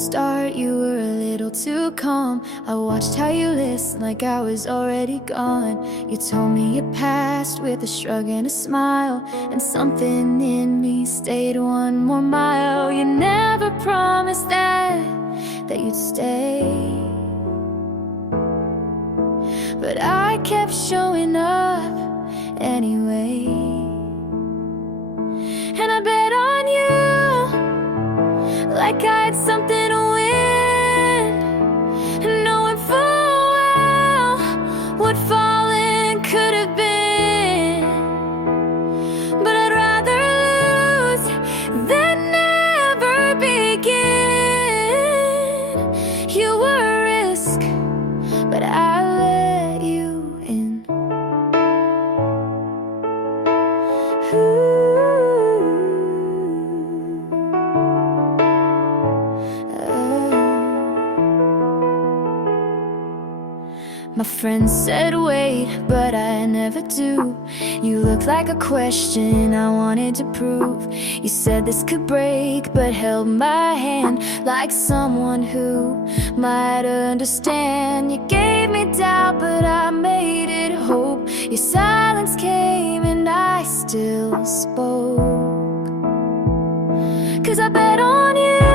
start, you were a little too calm. I watched how you listened like I was already gone. You told me your past with a shrug and a smile, and something in me stayed one more mile. You never promised that you'd stay, but I kept showing up anyway. And I bet on you like I had something to win, and knowing full well what falling could have been. But I'd rather lose than never begin. You were a risk, but I let you in. My friends said wait, but I never do. You looked like a question I wanted to prove. You said this could break, but held my hand like someone who might understand. You gave me doubt, but I made it hope. Your silence came and I still spoke. 'Cause I bet on you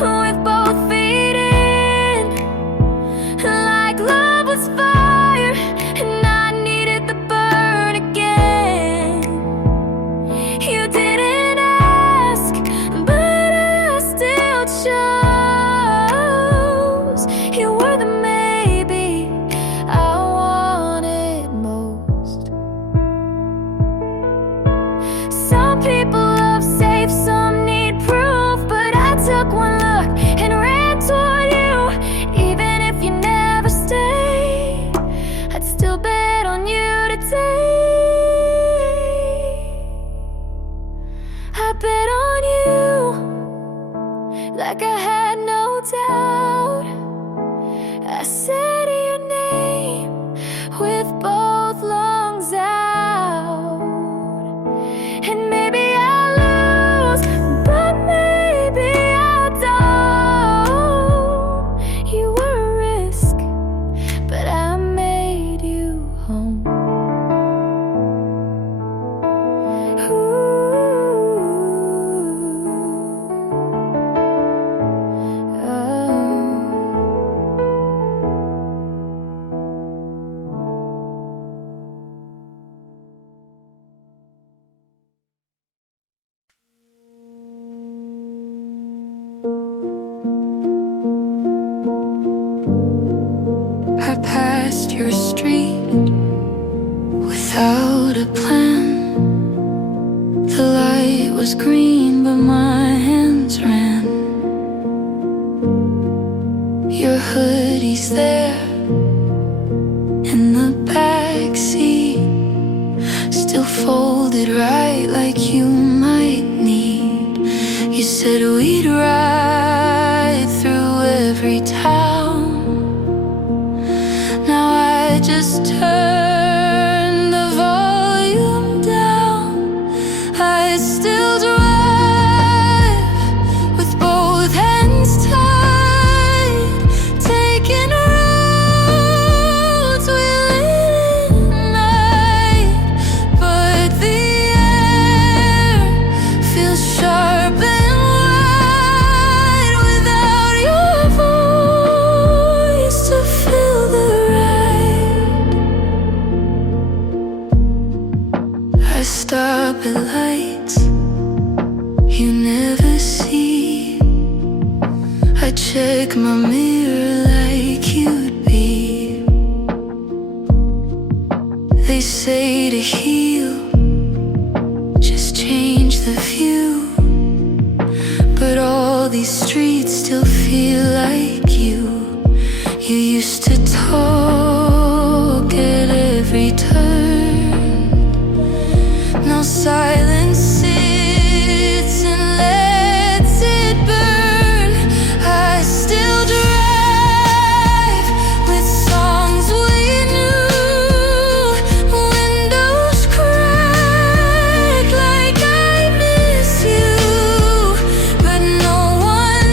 with both feet in, like love was fire and I needed the burn again. You didn't ask, but I still chose. You were the maybe I wanted most. Some people love safe, some need proof, but I took one look and ran toward you. Even if you never stay, I'd still bet on you today. I bet on you like I had no doubt. I said your name with both lungs out. And maybe I'll lose, but maybe I don't. You were a risk, but I made you home. I passed your street without a plan. The light was green, but my hands ran. Your hoodie's there in the backseat, still folded right like you might need. You said we'd ride through every town. Now I just turn the volume down. I still drive with both hands tied, taking roads we lit at night. But the air feels sharp and wide without your voice to fill the ride. I stop at lights you never see. I check my mirror like you'd be. They say to heal, just change the view. But all these streets still feel like you. You used to talk at every turn. Now silence sits and lets it burn. I still drive with songs we knew. Windows crack like I miss you, but no one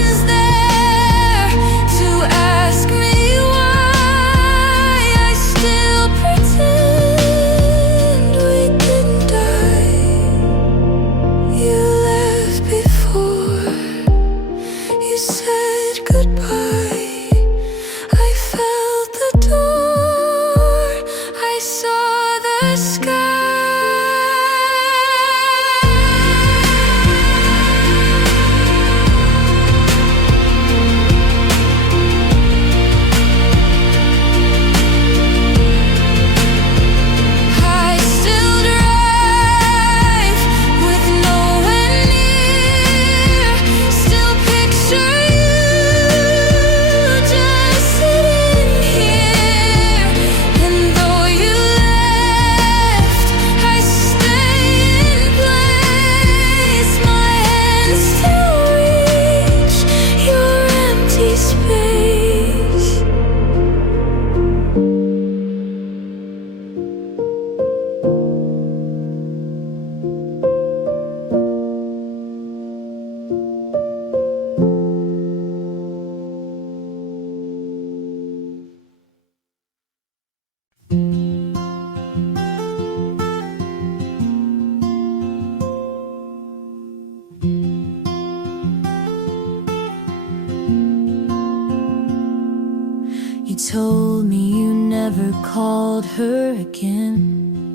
told me you never called her again,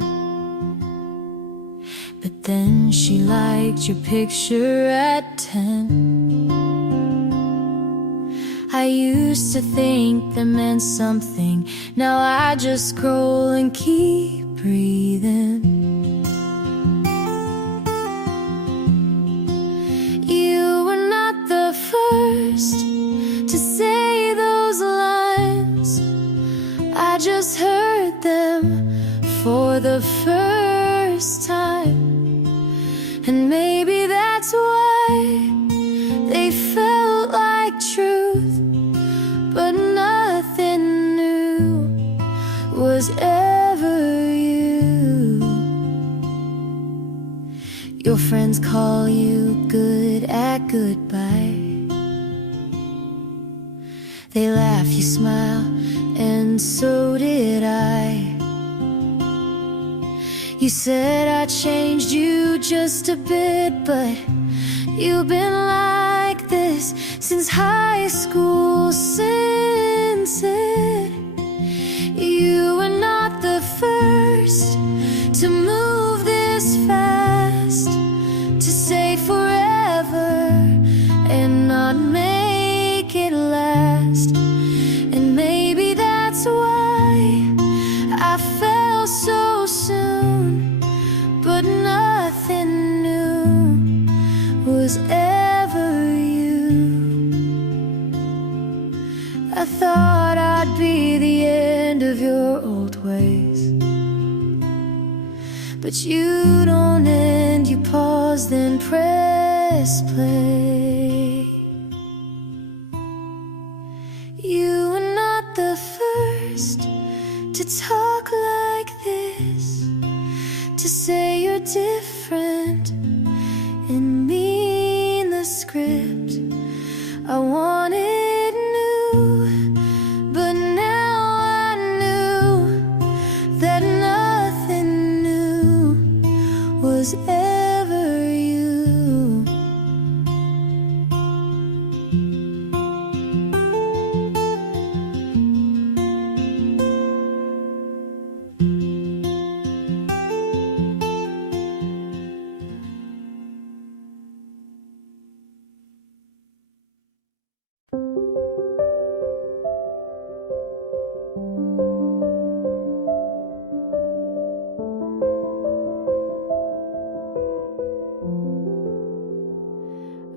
but then she liked your picture at 10. I used to think that meant something. Now I just scroll and keep breathing. You were not the first to say those lines. I just heard them for the first time. And maybe that's why they felt like truth, but nothing new was ever you. Your friends call you good at goodbye. They laugh, you smile, and so did I. You said I changed you just a bit, but you've been like this since high school, since it. You were not the first to move this fast, to say forever and not make it last. And maybe that's why I fell so soon, but nothing new was ever you. I thought I'd be the end of your old ways, but you don't end, you pause, then press play. You were not the first to talk like this, to say you're different and mean the script. I wanted new, but now I knew that nothing new was ever you.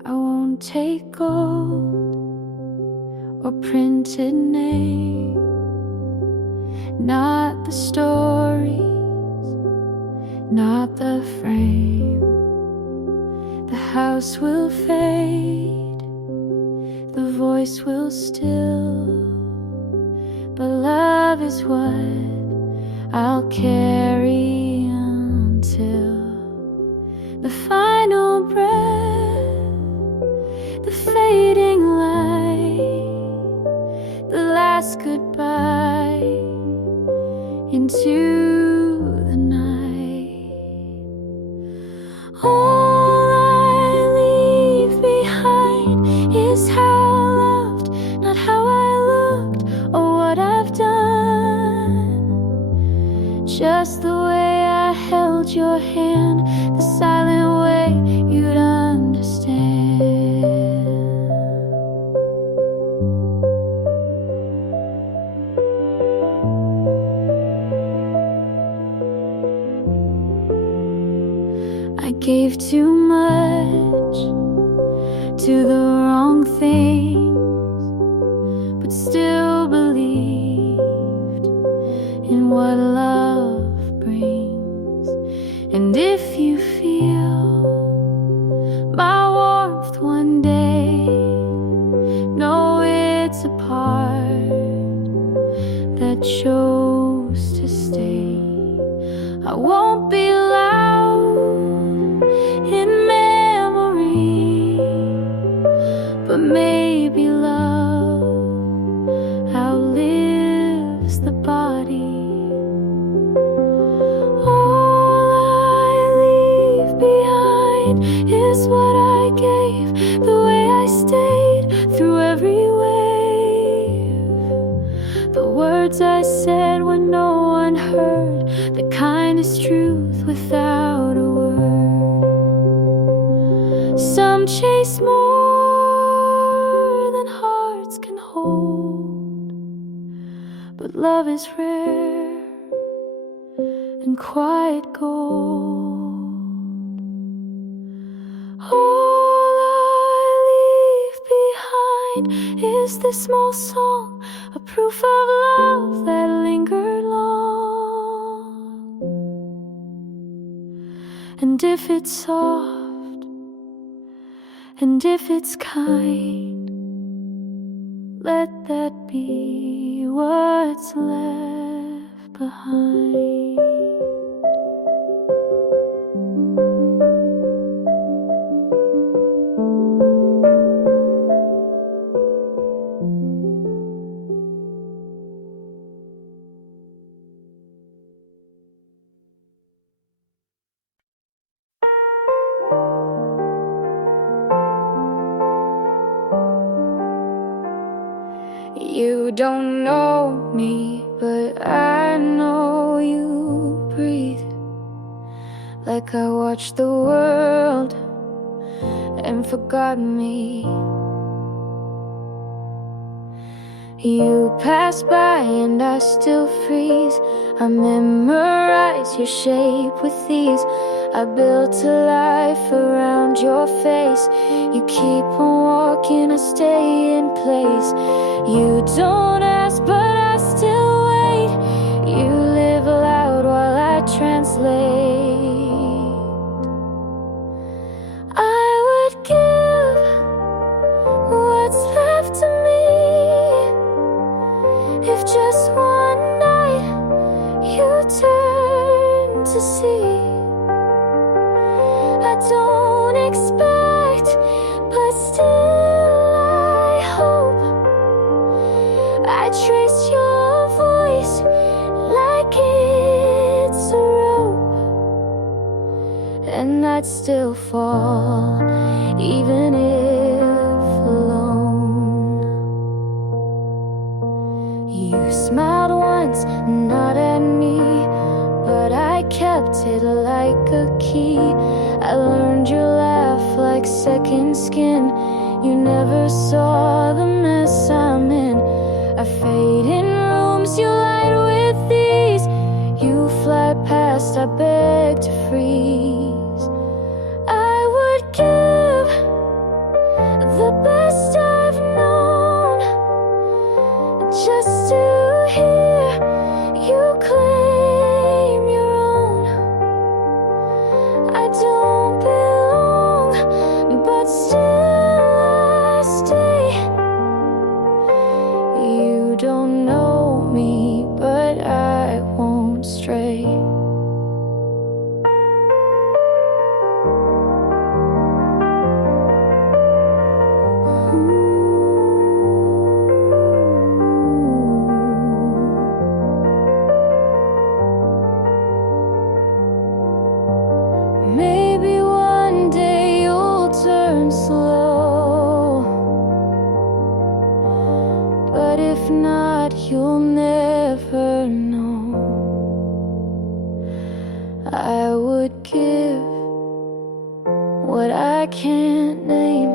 I won't take gold or printed name, not the stories, not the frame. The house will fade, the voice will still, but love is what I'll carry until the final breath, the fading light, the last goodbye into the night. All I leave behind is how I loved, not how I looked or what I've done. Just the way I held your hand, the silent way you'd understand. I gave too much to the wrong things, but still believed in what love brings. And if you feel my warmth one day, know it's a part that chose to stay. I won't be loud in memory, but maybe love outlives the body. All I leave behind is what I gave, the way I stayed through every wave, the words I said when no one heard, the kindest truth without a word. Some chase more than hearts can hold, but love is rare and quiet gold. All I leave behind is this small song, a proof of love that lingered long. And if it's soft, and if it's kind, let that be what's left behind. You don't know me, but I know you breathe. Like I watched the world and forgot me. You pass by and I still freeze. I memorize your shape with ease. I built a life around your face. You keep on walking, I stay in place. You don't ask, but I still wait. You live aloud while I translate. I would give what's left of me if just one night you turn to see. I don't expect, but still I hope. I trace your voice like it's a rope, and I'd still fall, even if alone. You smiled once, not at me, but I kept it like a key. I learned your laugh like second skin. You never saw the mess I'm in. I fade in rooms you light with these. You fly past, I beg to freeze. I would give the best I've known just to hear you claim your own. I don't belong, but still I stay. You don't know me, but I won't stray. Maybe one day you'll turn slow, but if not, you'll never know. I would give what I can't name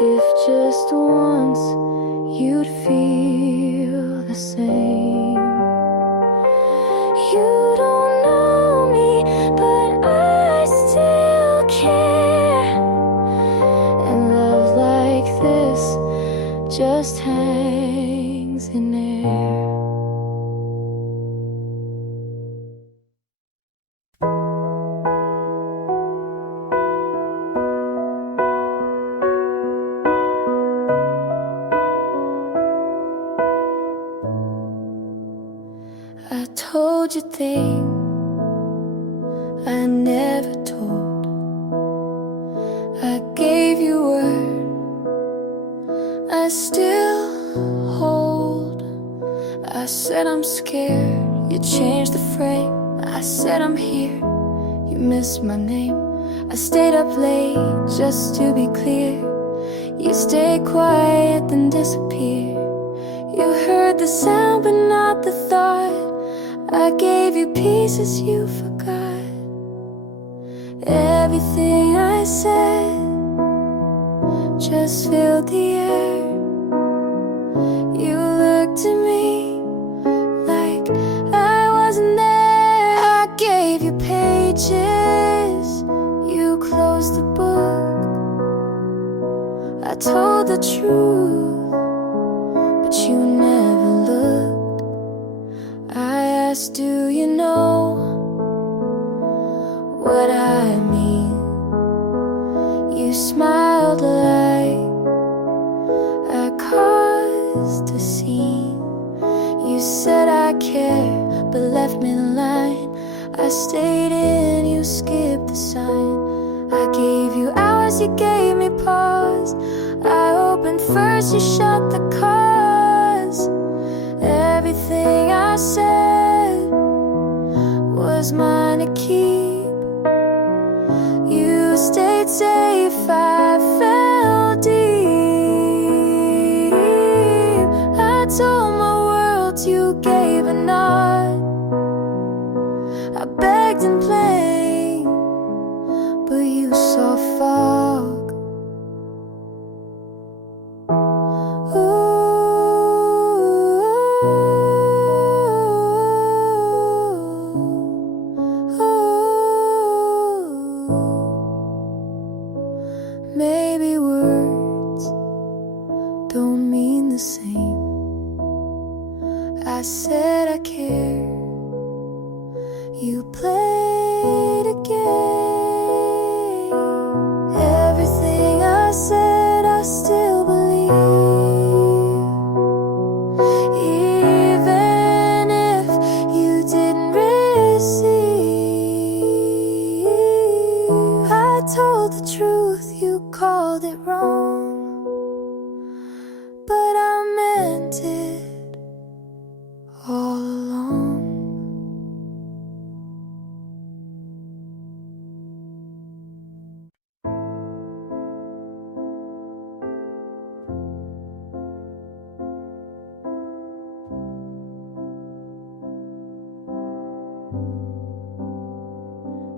if just once you'd feel the same. You don't know me, but I still care. And love like this just hangs in air. I told you things I never told. I gave you word I still hold. I said I'm scared, you changed the frame. I said I'm here, you missed my name. I stayed up late just to be clear. You stayed quiet then disappeared. You heard the the sound but not the thought. I gave you pieces you forgot. Everything I said just filled the air. You looked at me like I wasn't there. I gave you pages, you closed the book. I told the truth, but you never looked. I asked, do you know what I mean? You smiled like I caused a scene. You said I care, but left me the line. I stayed in, you skipped the sign. I gave you hours, you gave me pause. I opened first, you shut the cause. Everything I said was mine to keep. You stayed safe, I fell deep. I told my world, you gave a nod. I begged and played, but you saw fog. Maybe words don't mean the same. I said I care. You played a game. Everything I said I still believe. Even if you didn't receive. I told the truth, you called it wrong, but I meant it all along.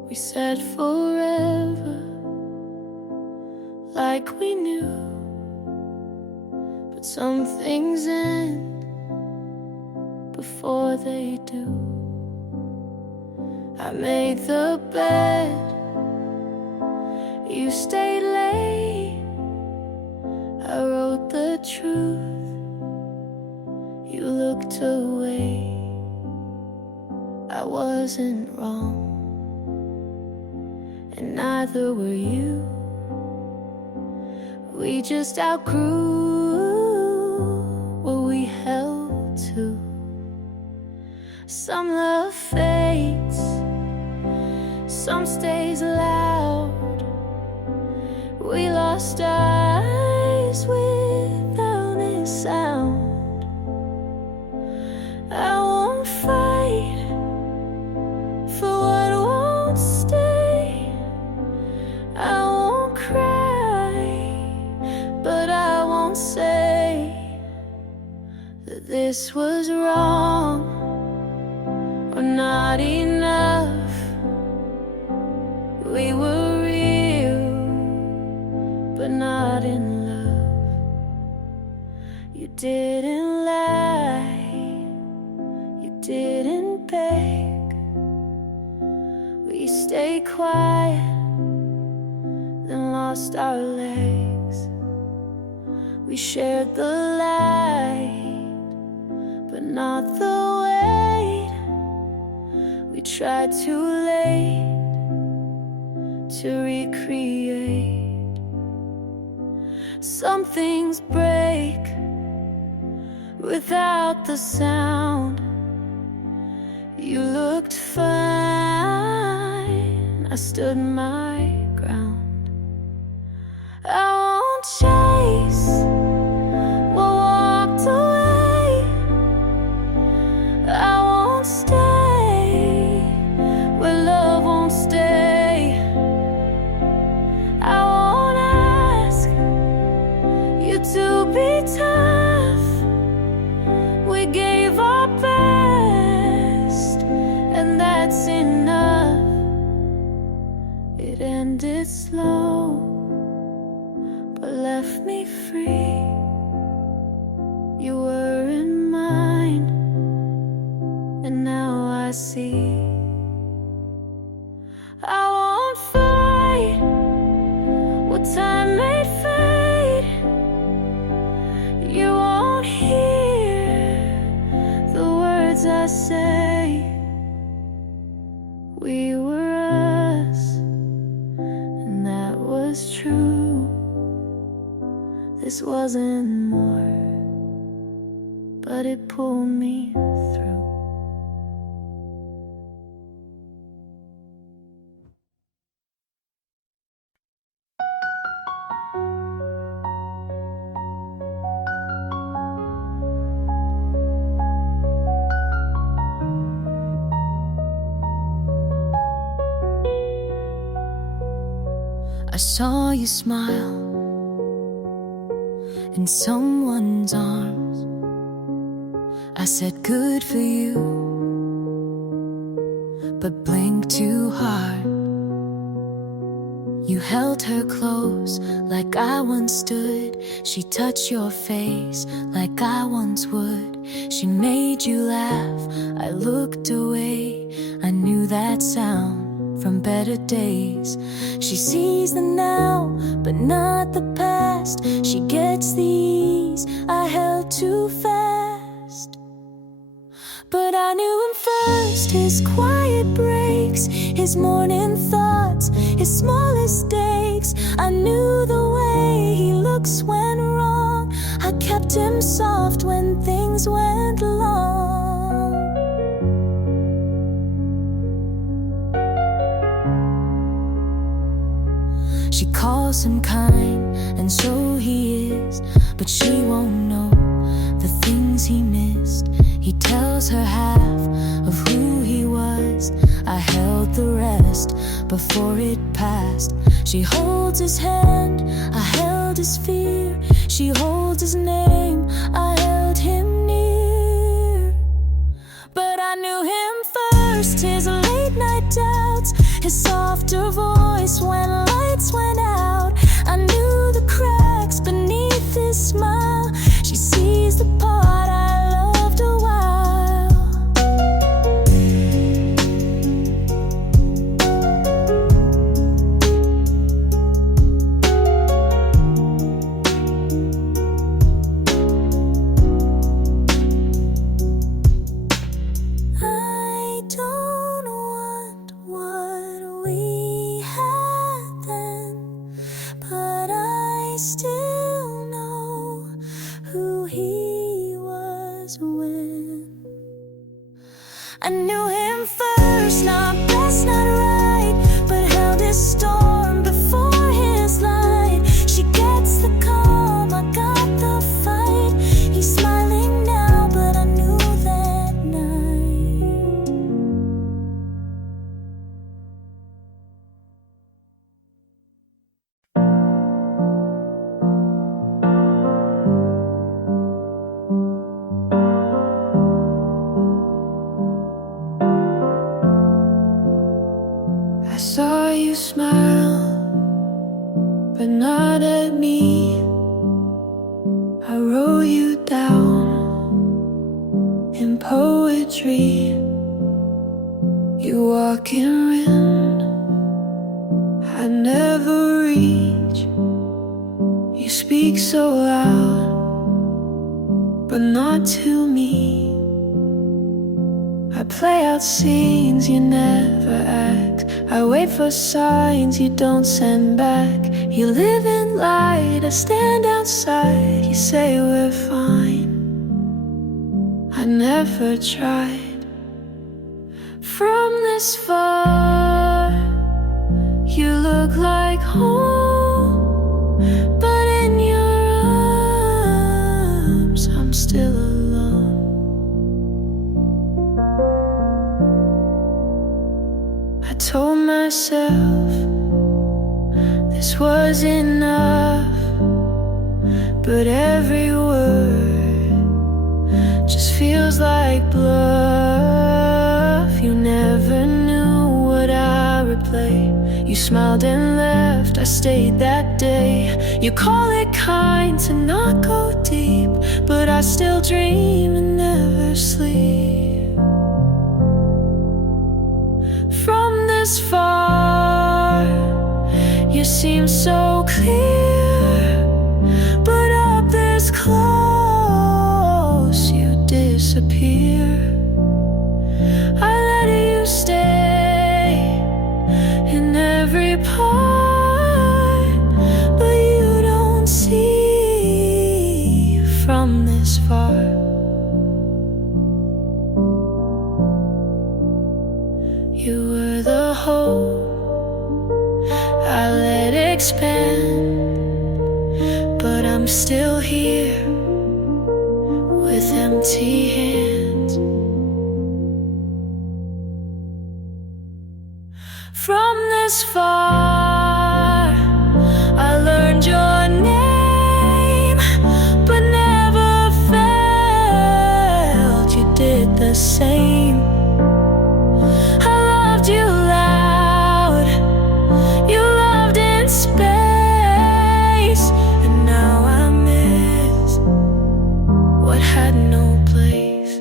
We said forever, like we knew, but some things end before they do. I made the bed, you stayed late. I wrote the truth, you looked away. I wasn't wrong, and neither were you. We just outgrew what we held to. Some love fades, some stays loud. We lost eyes without a sound. I won't fight for what won't stay. I won't cry, but I won't say that this was wrong or not enough. We were real, but not in love. You didn't lie, you didn't beg. We stayed quiet, then lost our legs. We shared the light, but not the weight. We tried too late to recreate. Some things break without the sound. You looked fine, I stood my ground. I won't chase what walked away. I won't stay where love won't stay. I won't ask you to be tough. We get it slow, but left me free. You weren't mine, and now I see. I won't fight what time made fade. You won't hear the words I say. We were us, and that was true. This wasn't more, but it pulled me through. I saw you smile in someone's arms. I said good for you, but blinked too hard. You held her close like I once stood. She touched your face like I once would. She made you laugh, I looked away. I knew that sound from better days. She sees the now, but not the past. She gets the ease I held too fast. But I knew him first, his quiet breaks, his morning thoughts, his smallest stakes. I knew the way he looks when wrong. I kept him soft when things went long. She calls him kind, and so he is, but she won't know the things he missed. He tells her half of who he was. I held the rest before it passed. She holds his hand, I held his fear. She holds his name, I held him near. But I knew him first, his late night doubts, his softer voice when lights went out. I knew the cracks beneath his smile. She sees the part I loved a while. I don't want what we had then, but I still know who he was when I knew him first, not best, not right, but held his storm before his light. She gets the calm, I got the fight. He's smiling now, but I knew that night. I saw you smile, but not at me. I wrote you down in poetry. You walk in wind I never reach. You speak so loud, but not to me. I play out scenes you never act. I wait for signs you don't send back. You live in light, I stand outside. You say we're fine, I never tried. From this far, you look like home, but in your arms I'm still alone. I told myself this was enough, but every word just feels like bluff. You never knew what I would play. You smiled and left, I stayed that day. You call it kind to not go deep, but I still dream and never sleep. From this far, you seem so clear, but up this close, you disappear. I let you stay in every part, but you don't see from this far. You were the hope I let expand, but I'm still here with empty hands. From this far, I learned your name, but never felt you did the same. I loved you loud, you loved in space, and now I miss what had no place.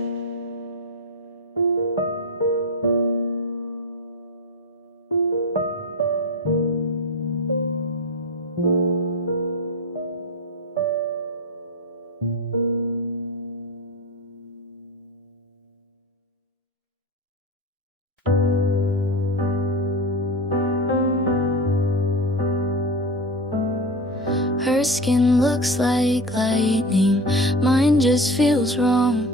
Her skin looks like lightning, mine just feels wrong.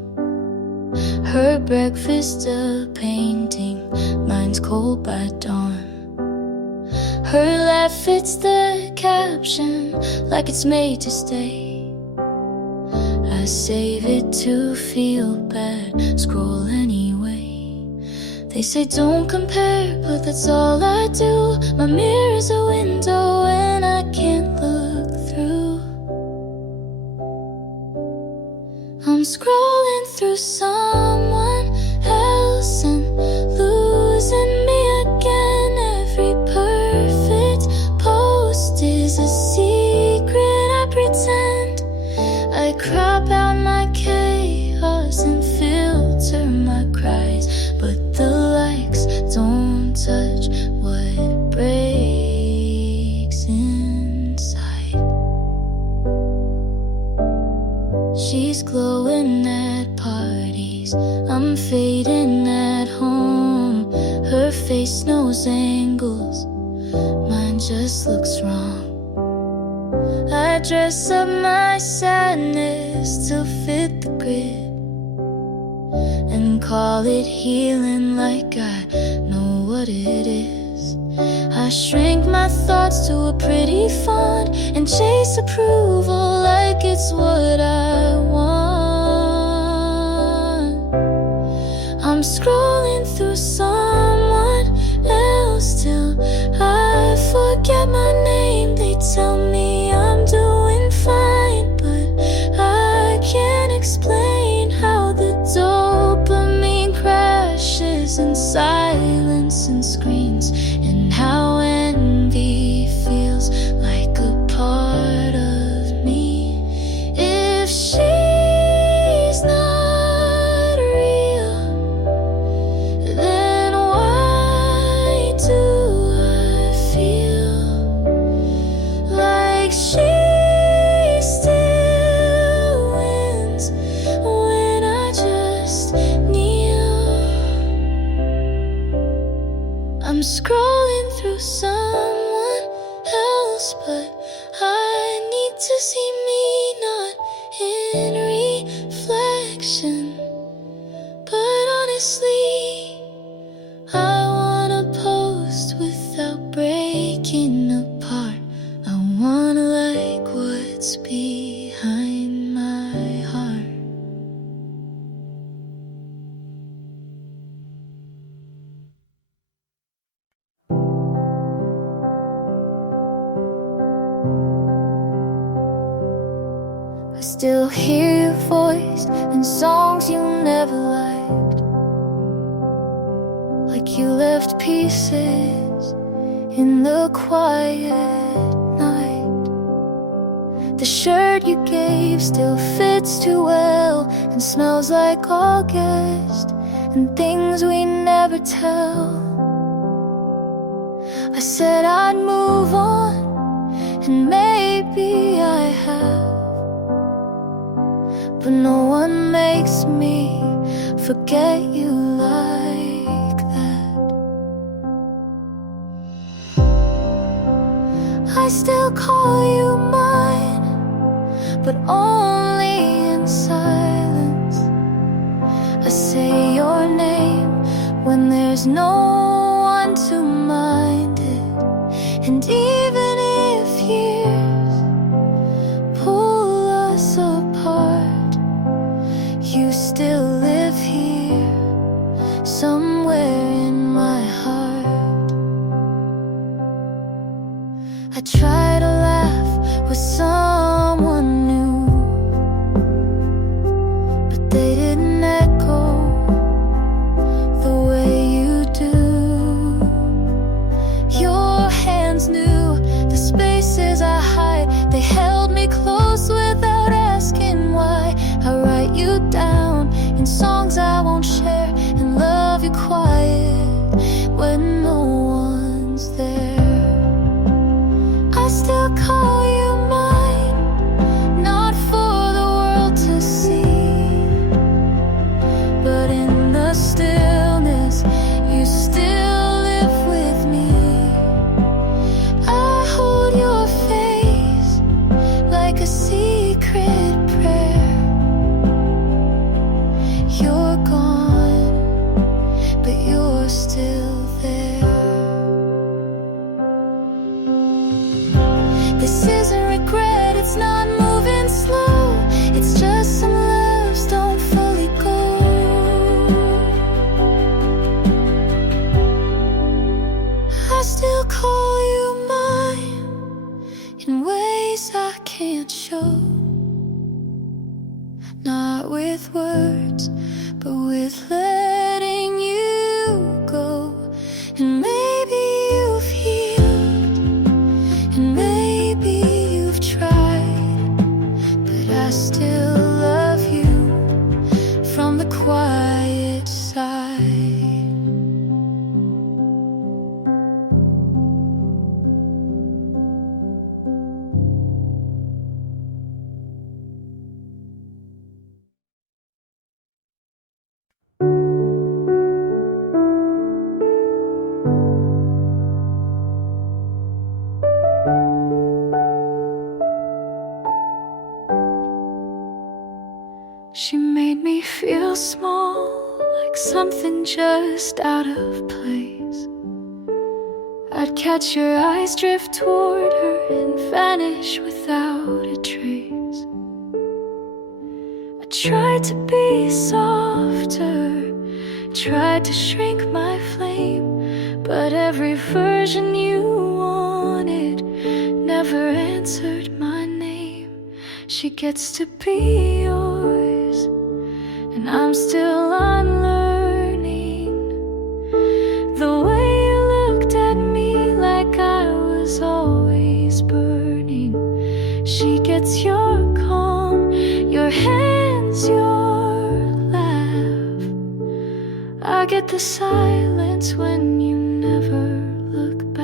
Her breakfast a painting, mine's cold by dawn. Her laugh fits the caption like it's made to stay. I save it to feel bad, scroll anyway. They say don't compare, but that's all I do. My mirror's a window and I can't look through. I'm scrolling through someone else and losing me again. Every perfect post is a secret I pretend. I crop out my chaos and filter my cries, but the likes don't touch what breaks inside. She's glowing at parties, I'm fading at home. Her face knows angles, mine just looks wrong. I dress up my sadness to fit the grid and call it healing like I know what it is. I shrink my thoughts to a pretty font and chase approval like it's what I want. I'm scrolling through someone else till I forget my name. They tell me I'm doing fine, but I can't explain how the dopamine crashes in silence and screens, and how envy feels like a part of me. If she's not real, then why do I feel like she still wins when I just kneel? I'm scrolling through someone else, but I need to see me not in reflection. But honestly, I wanna post without breaking apart. I wanna like what's behind my heart. I still hear your voice in songs you never liked, like you left pieces in the quiet night. The shirt you gave still fits too well and smells like August and things we never tell. I said I'd move on, and maybe I have, but no one makes me forget you like that. I still call you mine, but only in silence. I say your name when there's no one to mind it. And even if years pull us apart, you still live here somewhere in my heart. I try to laugh with someone new, but they didn't echo the way you do. Your hands knew the spaces I hide. They held me close without asking why. I write you down in songs I won't share and love you quiet when no one's there. I still call you mine, not for the world to see, but in the stillness you still live with me. I hold your face like a secret prayer. You're gone, but you're still there. This isn't regret, it's not moving slow. It's just some loves don't fully go. I still call you mine in ways I can't show. Not with words, but with letting you go. And maybe you've healed, and maybe you've tried, but I still love you from the quiet side. She made me feel small, like something just out of place. I'd catch your eyes drift toward her and vanish without a trace. I tried to be softer, tried to shrink my flame, but every version you wanted never answered my name. She gets to be yours, and I'm still unlearning the way you looked at me like I was always burning. She gets your calm, your hands, your laugh. I get the silence when you never look back.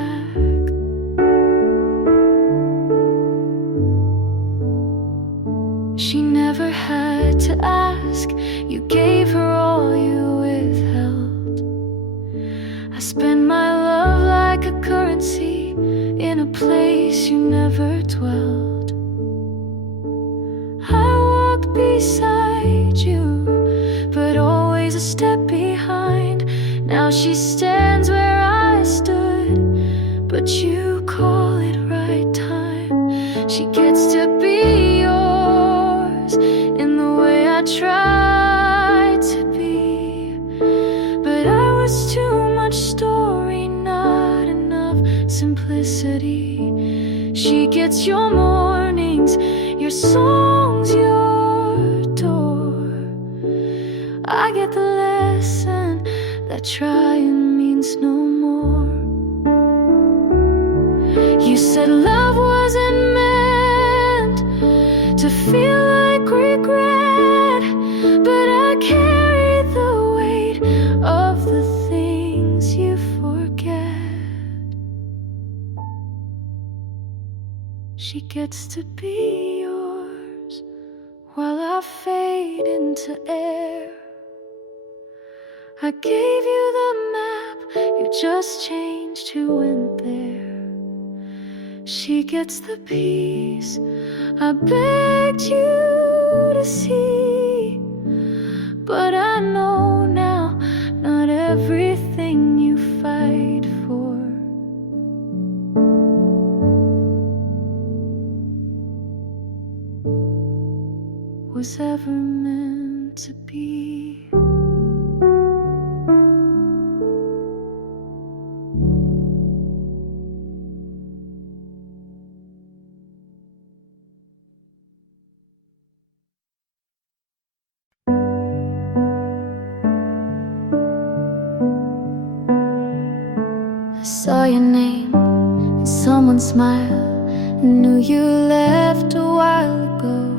She never had to ask, you gave her all you withheld. I spend my love like a currency in a place you never dwelled. I walked beside you, but always a step behind. Now she stands where I stood, but you call it right time. She gets to be yours in the way I tried to be, but I was too much story, not enough simplicity. She gets your mornings, your songs, your door. I get the lesson that trying means no more. said love wasn't meant to feel like regret, but I carry the weight of the things you forget. She gets to be yours while I fade into air. I gave you the map, you just changed who went there. She gets the peace I begged you to see, but I know now not everything you fight for was ever meant to be. I saw your name and someone's smile. I knew you left a while ago.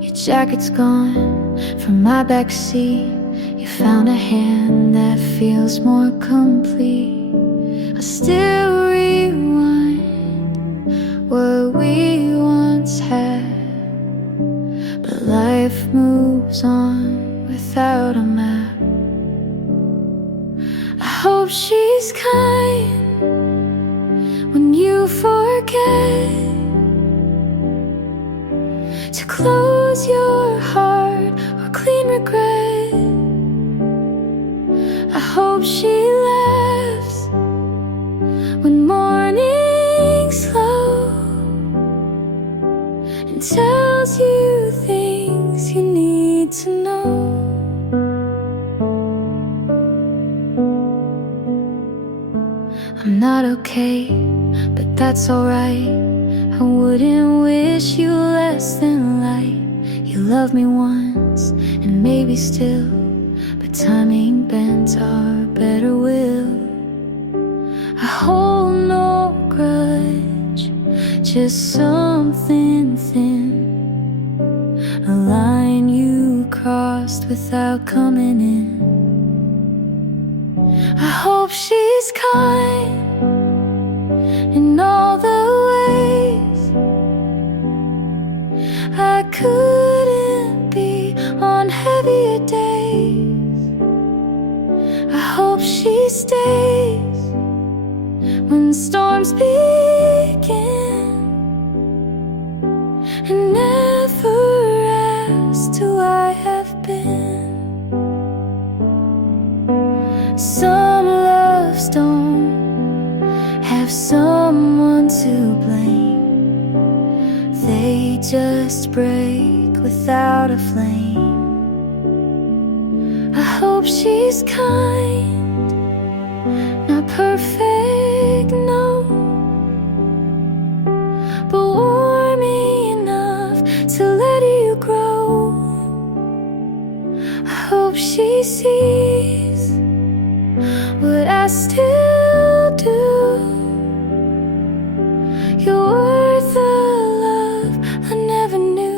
Your jacket's gone from my backseat. You found a hand that feels more complete. I still rewind what we once had, but life moves on without a map. I hope she's kind when you forget to close your heart or clean regret. I hope she laughs when morning's slow and tells you things you need to know. I'm not okay, but that's alright. I wouldn't wish you less than light. You loved me once, and maybe still, but time ain't bent our better will. I hold no grudge, just something thin, a line you crossed without coming in. I hope she's kind in all the ways I couldn't be on heavier days. I hope she stays when storms begin and never asks who I have been. Some loves don't have someone to blame. They just break without a flame. I hope she's kind, not perfect, no, but warm enough to let you grow. I hope she sees what I still do. You're worth the love I never knew.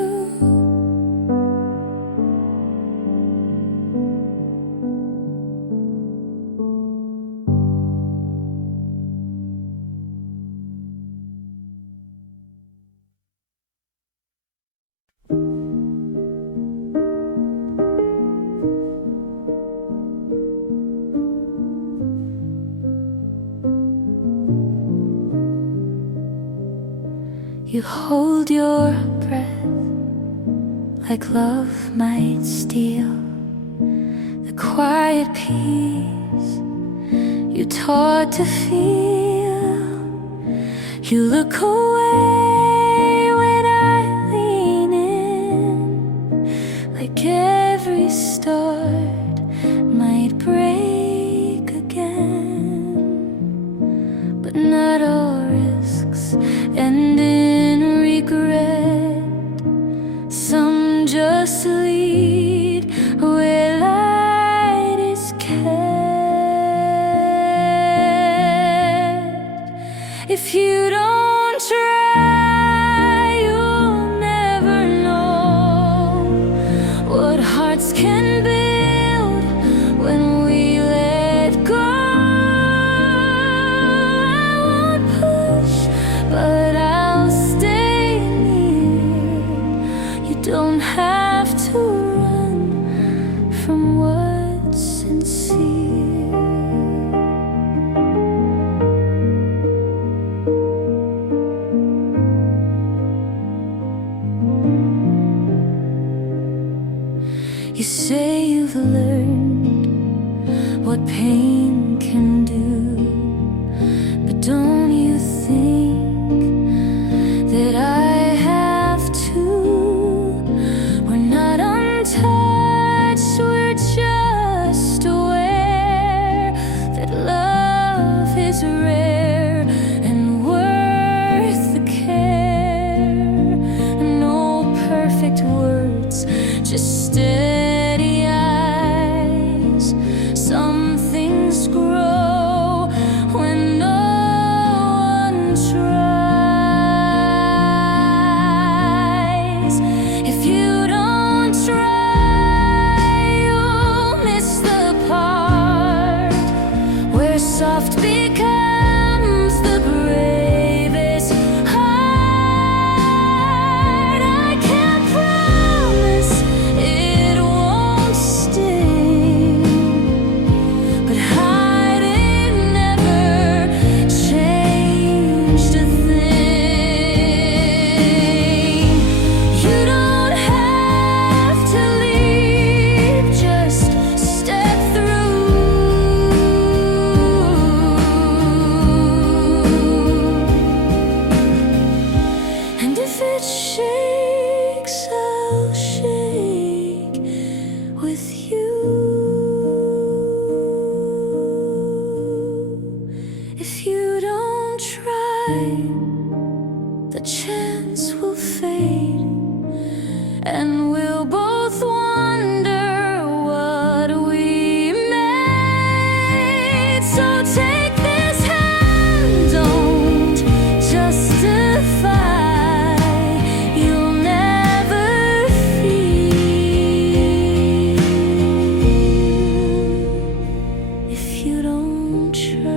You hold your breath like love might steal the quiet peace you taught to feel. You look away when I lean in, like every start might break again. But not all risks end in regret. Some just lead where light is kept. If you don't don't have to run from what's sincere. You say you've learned what pain can do, but don't you think that I have to? We're not untouched, we're just aware that love is rare and worth the care. No perfect words, just steady eyes. Some things grow when no one tries. If you don't try, you'll miss the part where soft becomes the bravest heart. I can't promise it won't sting, but hiding never changed a thing. You don't have to leave, just step through. And if it shakes, I'll shake with you. If you don't try, the chance will fade, and we'll both wonder what we made. So take this hand, don't justify. You'll never feel if you don't try.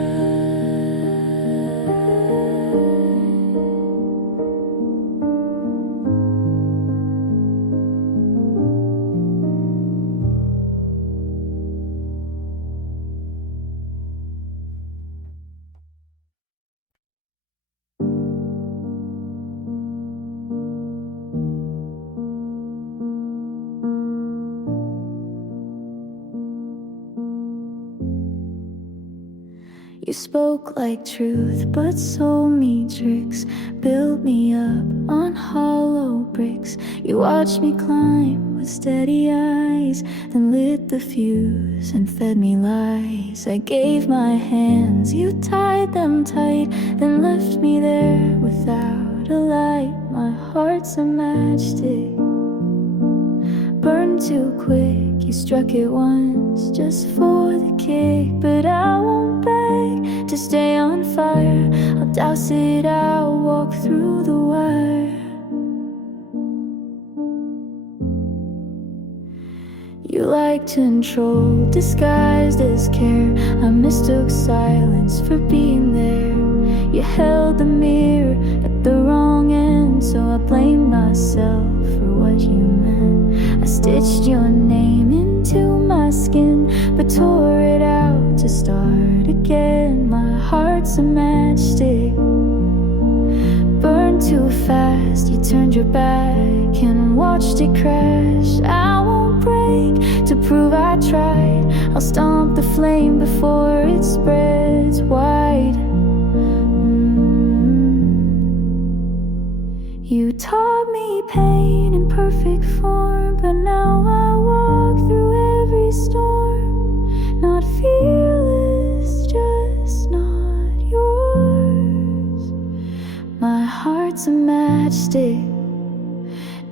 You spoke like truth, but sold me tricks. Built me up on hollow bricks. You watched me climb with steady eyes, then lit the fuse and fed me lies. I gave my hands, you tied them tight, then left me there without a light. My heart's a matchstick, burned too quick. You struck it once just for the kick, but I won't beg to stay on fire. I'll douse it out, walk through the wire. You like control disguised as care. I mistook silence for being there. You held the mirror at the wrong end, so I blamed myself for what you meant. I stitched your name into my skin, but tore it out to start again. My heart's a matchstick, burned too fast. You turned your back and watched it crash. I won't break to prove I tried. I'll stomp the flame before it spreads wide. You taught me pain in perfect form, but now I walk through every storm. Not fearless, just not yours. My heart's a matchstick,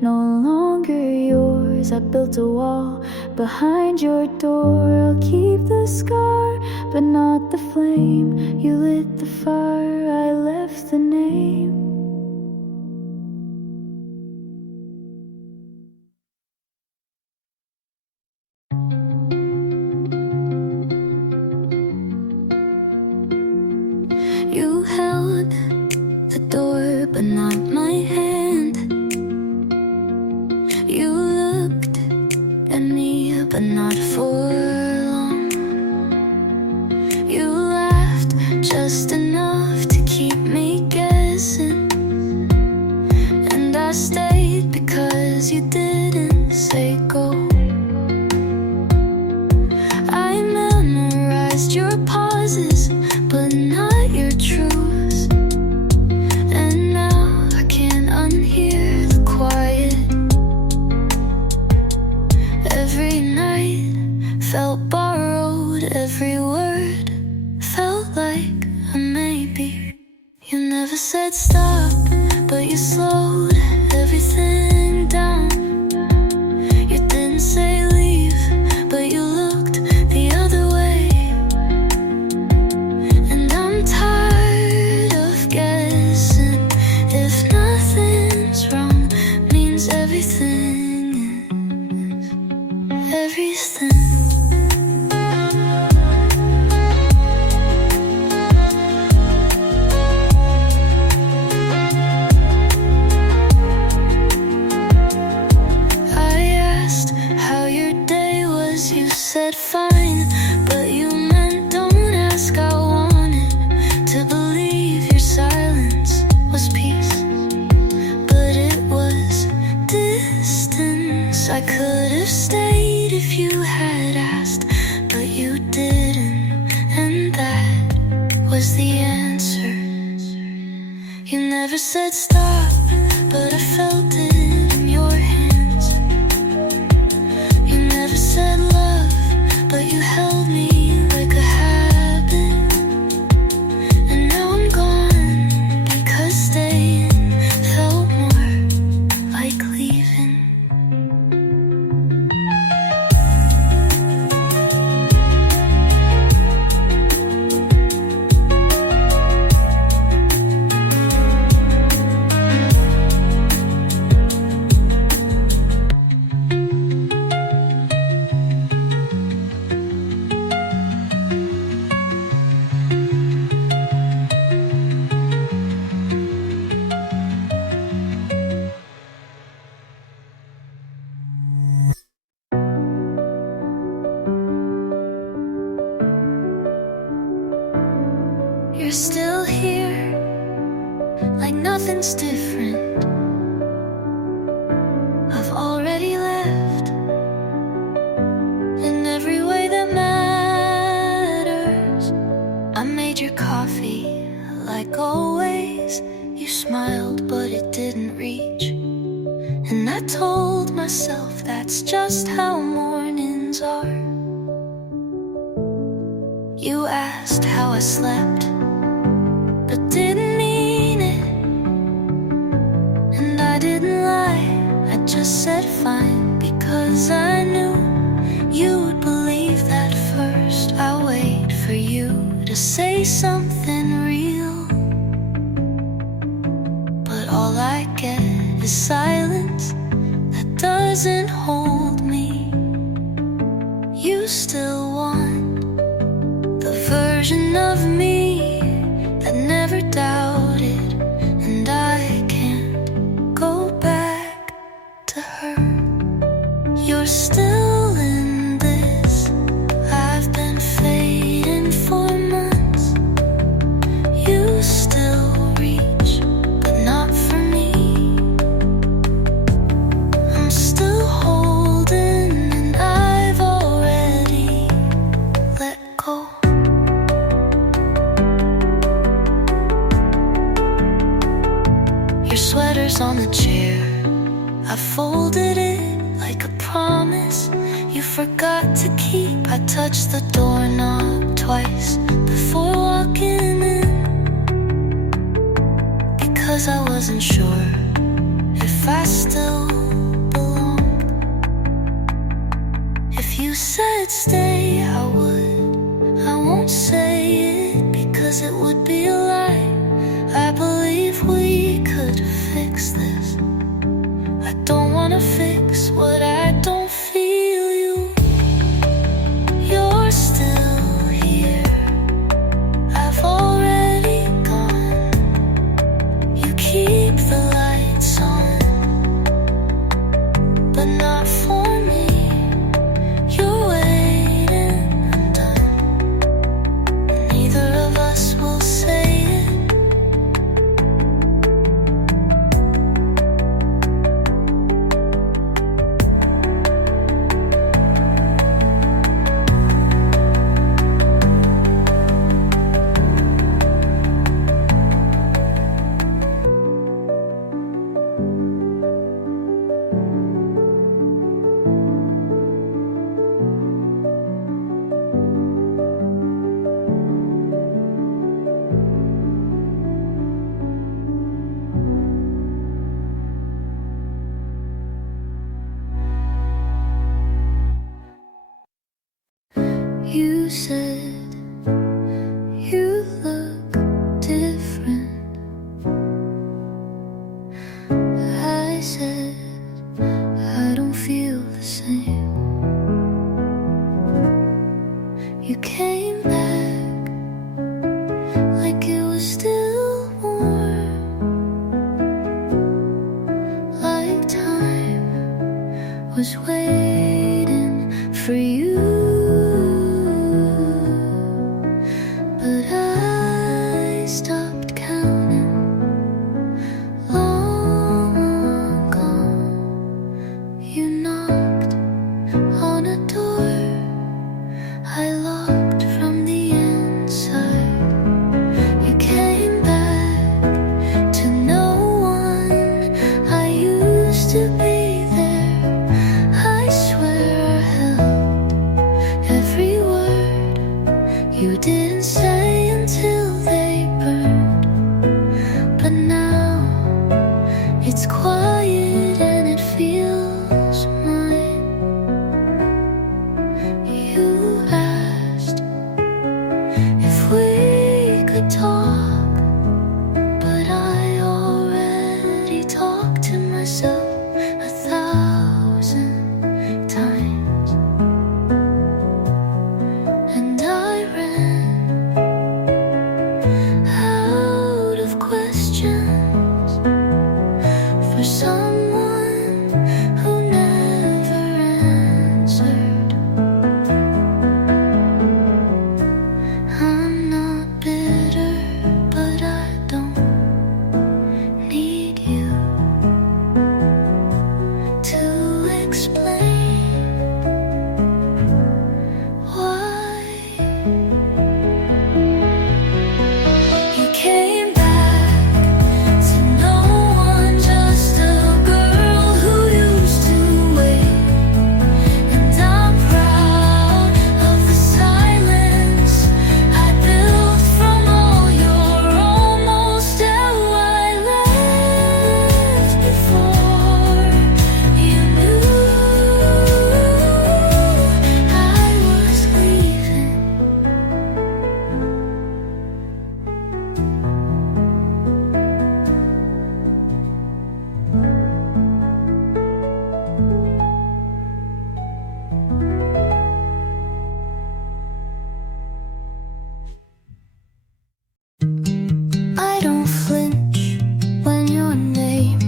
no longer yours. I built a wall behind your door. I'll keep the scar, but not the flame. You lit the fire, I left the name. You held the door, but not my hand. You looked at me, but not for long. You laughed just enough to keep me guessing, and I stayed because you didn't say go. I memorized your pauses, but not your truths, and now I can't unhear the quiet. Every night felt borrowed, every word felt like a maybe. You never said stop, but you slowed everything down. You didn't say leave, but you looked the other way. And I'm tired of guessing. If nothing's wrong, means everything is everything. Said fine, but you meant don't ask. I wanted to believe your silence was peace, but it was distance. I could have stayed if you had asked, but you didn't, and that was the answer. You never said stop, but I felt it in your hands. You never said love, but you held me like a habit. And now I'm gone because staying felt more like leaving. You're still here, like nothing's different. I've already left in every way that matters. I made your coffee, like always. You smiled, but it didn't reach. And I told myself that's just how mornings are. You asked how I slept, but didn't mean it. And I didn't lie, I just said fine, because I knew you would believe that first. I wait for you to say something real, but all I get is silence that doesn't hold me. You still want the version of me that never doubted, and I can't go back to her. You're still in this. I've been fading for months. You still reach, but not for me. I'm still holding, and I've already let go. Your sweater's on the chair. I folded it like a promise you forgot to keep. I touched the doorknob twice before walking in, because I wasn't sure if I still belonged. If you said stay, I would. I won't say it because it would be a lie. I believe we could fix this. I don't wanna fix what I don't feel you. You're still here. I've already gone. You keep the lights on, but was waiting for you, but I stopped counting long ago. You knocked on a door I locked from the inside. You came back to no one I used to be. You didn't say until they burned, but now it's quiet and it feels mine. You asked if we could talk, but I already talked to myself 1,000 times, and I ran for someone who never answered. I'm not bitter, but I don't need you to explain why. You came back I don't flinch when your name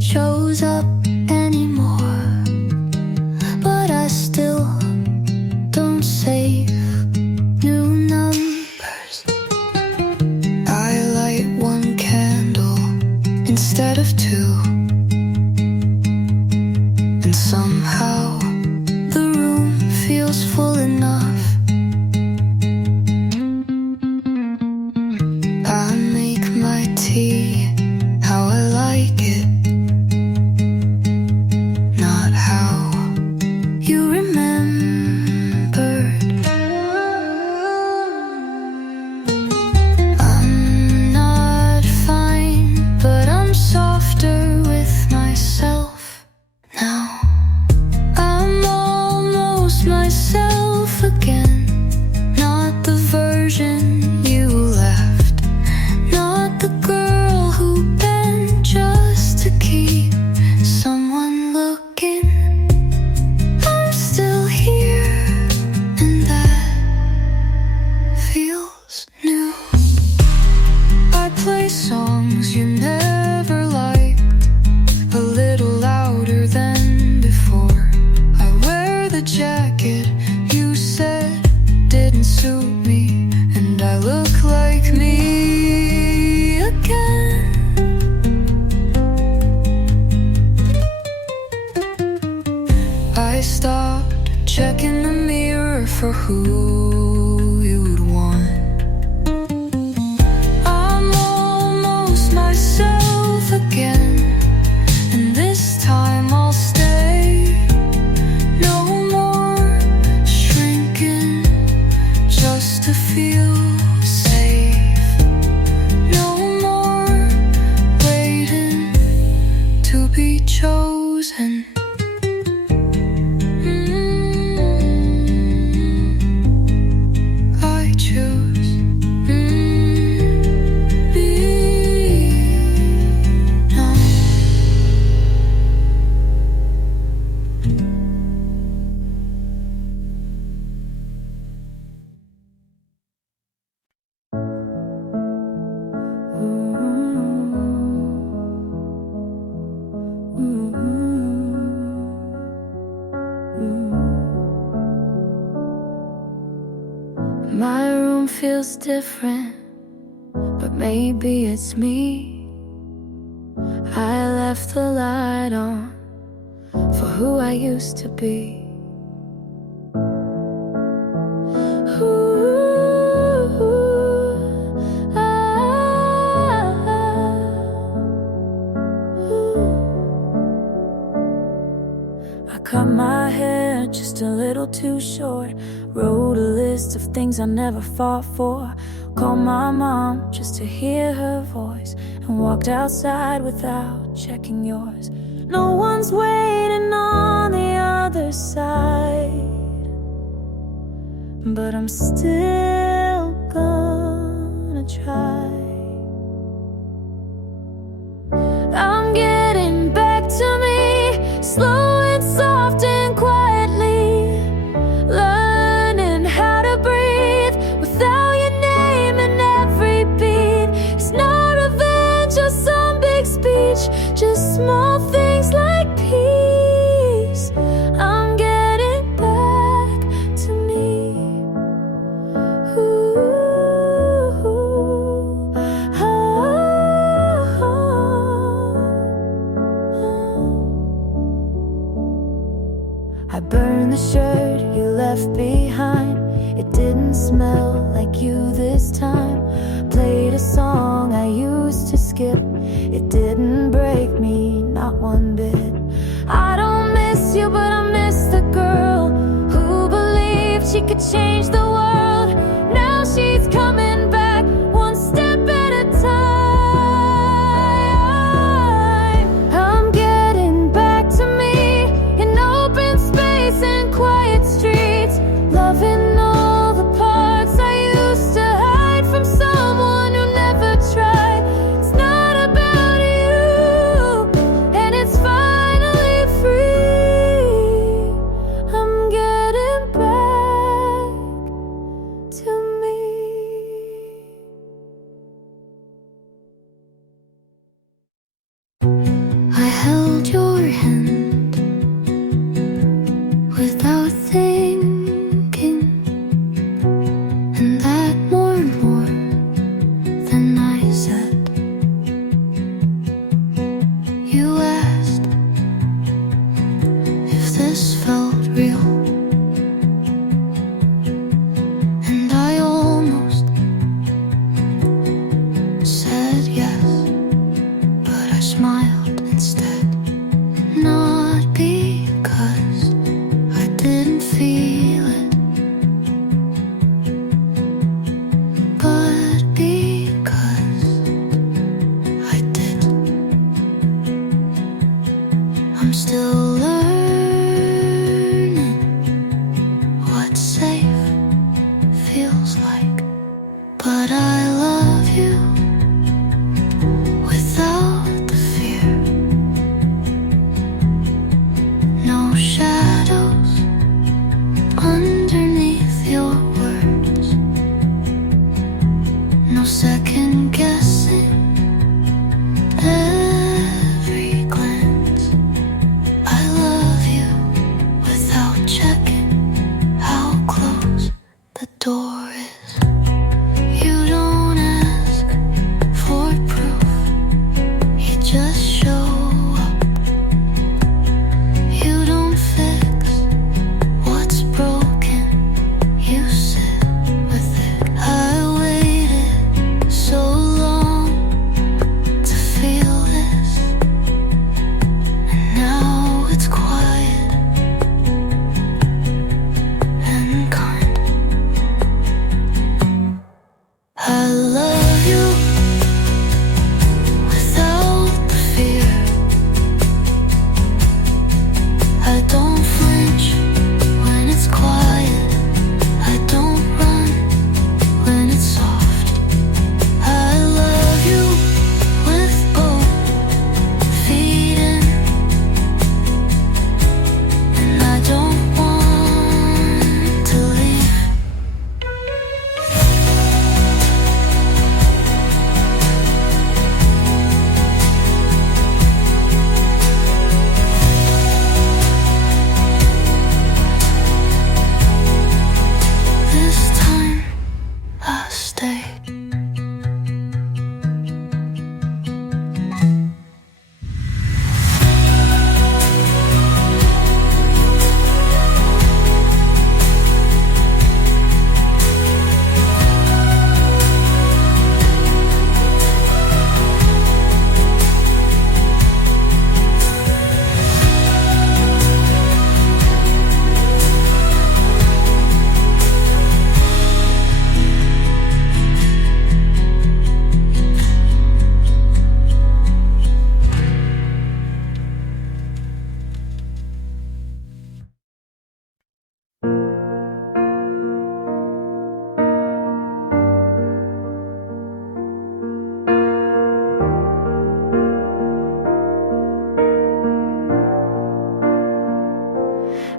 shows up anymore, but I still don't save new numbers. I light one candle instead of two, and somehow the room feels full enough. How I like it, not how you remembered. I'm not fine, but I'm softer with myself now. I'm almost myself again, not the version you left, not the girl just to keep someone looking. I'm still here, and that feels new. I play songs you never liked, a little louder than before. I wear the jacket you said didn't suit me, and I look like me again. I stopped checking the mirror for who you'd want. I'm almost myself again, and this time I'll stay. No more shrinking just to feel safe. No more waiting to be chosen. My room feels different, but maybe it's me. I left the light on for who I used to be. I cut my hair just a little too short, wrote a list of things I never fought for, called my mom just to hear her voice, and walked outside without checking yours. No one's waiting on the other side, but I'm still gonna try. I'm getting back to me, slow and soft and quietly, learning how to breathe without your name in every beat. It's not revenge or some big speech, just small things like peace. I'm getting back to me. Ooh, I burned the shirt you left behind. It didn't smell like you this time. Played a song I used to skip. It didn't break me, not one bit. I don't miss you, but I miss the girl who believed she could change the world. Now she's coming back, one step at a time. I'm getting back to me in open space and quiet streets, loving all the parts I used to hide from someone who never tried. It's not about you, and it's finally free. I'm getting back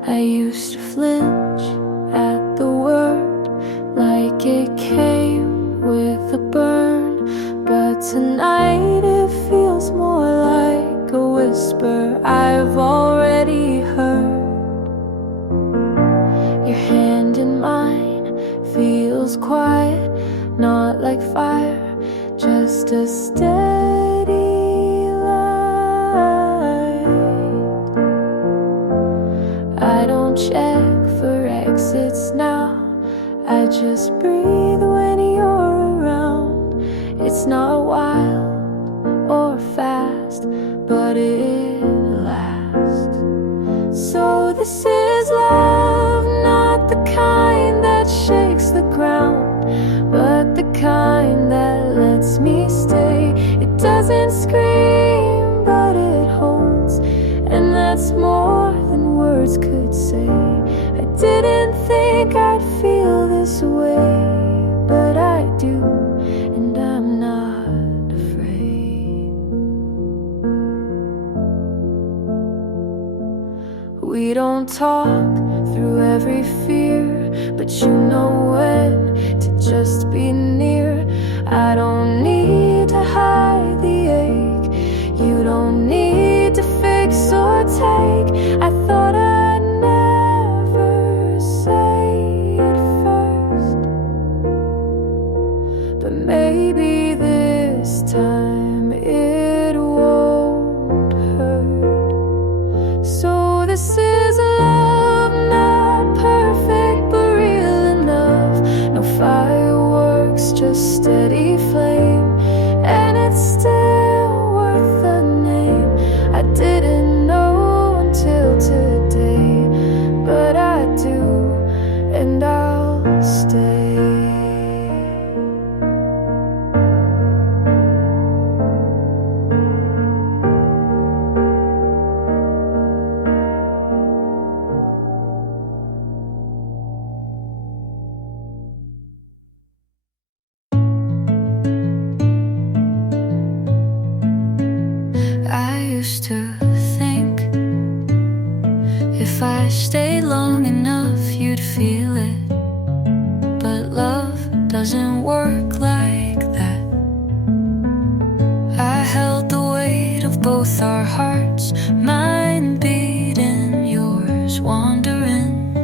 I used to flinch at the word, like it came with a burn. But tonight it feels more like a whisper I've already heard. Your hand in mine feels quiet, not like fire, just a steady light. I don't check for exits now, I just breathe when you're around. It's not wild or fast, but it lasts. So this is love, not the kind that shakes the ground, but the kind that lets me stay. It doesn't scream, but it holds, and that's more than words could say. I didn't think I'd feel this way, but I do, and I'm not afraid. We don't talk through every fear, but you know when to just be near. I don't need to hide the ache, you don't need to fix or take. I thought I'd never say it first, but maybe this time it won't hurt. So this is love, not perfect but real enough. No fireworks, just steady flame, and it's still worth the name. I didn't know until today, but I do, and I'll stay. I used to think if I stayed long enough you'd feel it, but love doesn't work like that. I held the weight of both our hearts, mine beating, yours wandering.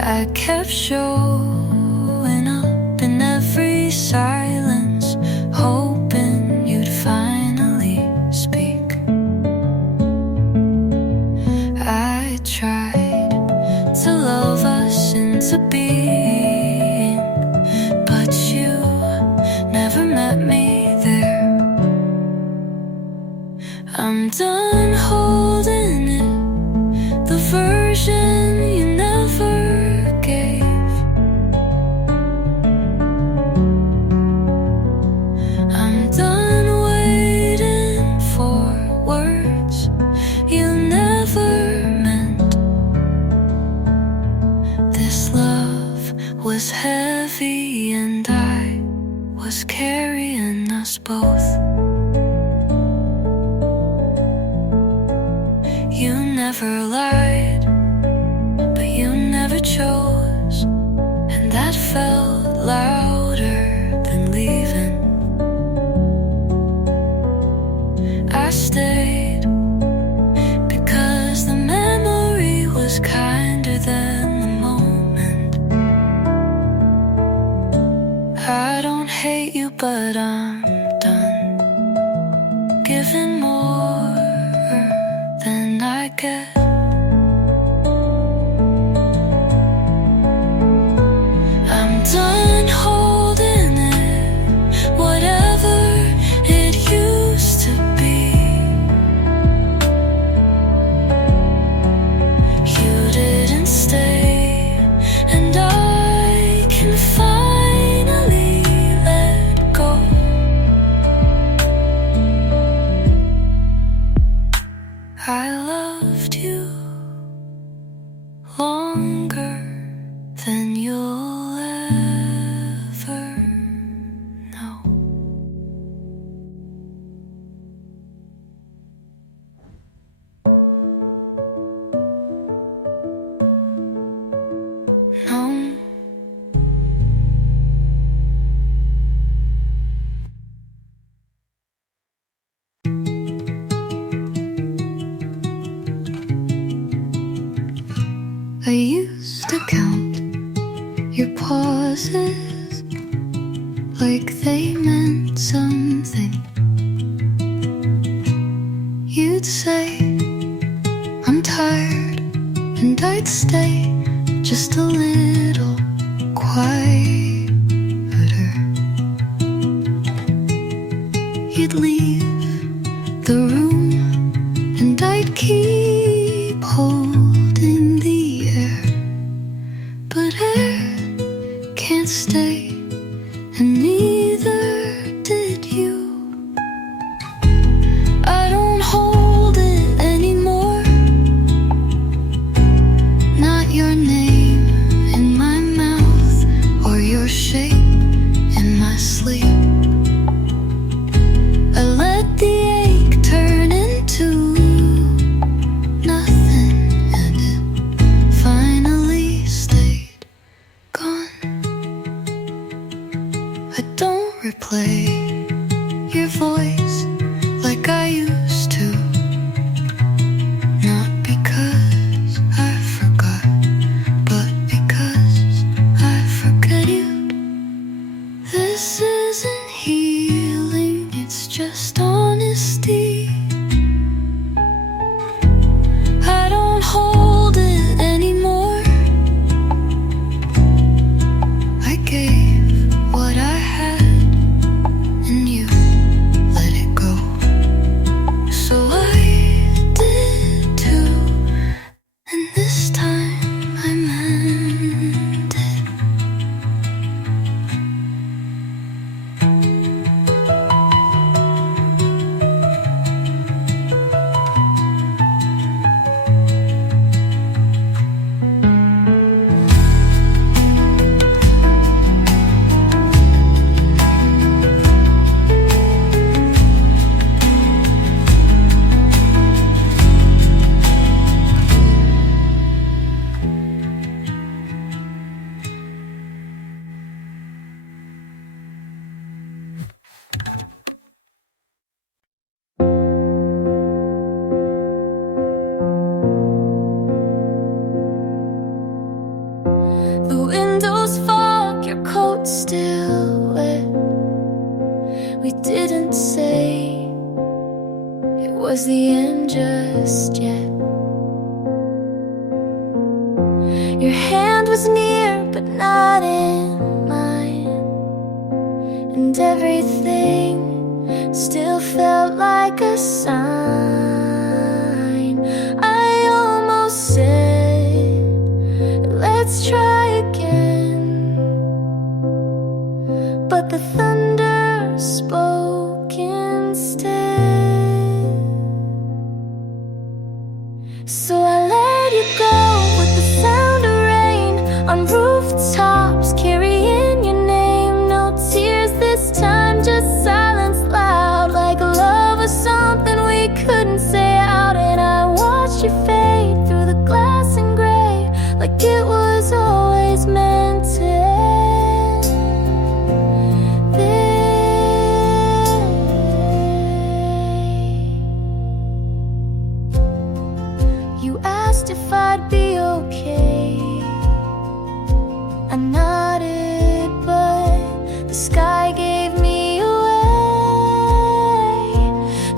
I kept showing up in every silence, hoping you'd finally speak. I tried to love us into being, but you never met me there. I'm done holding it, the version you never gave. I'm done waiting for words you never meant. This love was heavy and I was carrying us both. You never lied, but you never chose, and that felt louder than leaving. I stayed because the memory was kinder than the moment. I don't hate you, but I'm done giving more than I get. I'm done holding it, whatever it used to be. You didn't stay, and I can finally let go. I loved you longer than you'll ever know. pauses like they meant something. You'd say, I'm tired, and I'd stay just a little quieter. You'd leave the room, and I'd keep holding the air. But air can't stay, and neither did you. I don't hold it anymore, not your name in my mouth or your shape in my sleep. I let the ache turn into nothing, and it finally stayed gone. I don't replay your voice like I used to, not because I forgot, but because I forget you. This isn't healing, it's just honesty. I don't hold it anymore. I gave what I had, and you let it go. So I did too, and this time I meant it. The windows fog, your coat's still wet. We didn't say it was the end just yet. Your hand was near, but not in mine, and everything still felt like a sign. I almost said, let's try again, but the thunder spoke instead. So I let you go with the sound of rain on rooftops, carrying your name. No tears this time, just silence loud, like love was something we couldn't say out. And I watched you fade through the glass and gray, like it was always meant to end this. You asked if I'd be okay. I nodded, but the sky gave me away.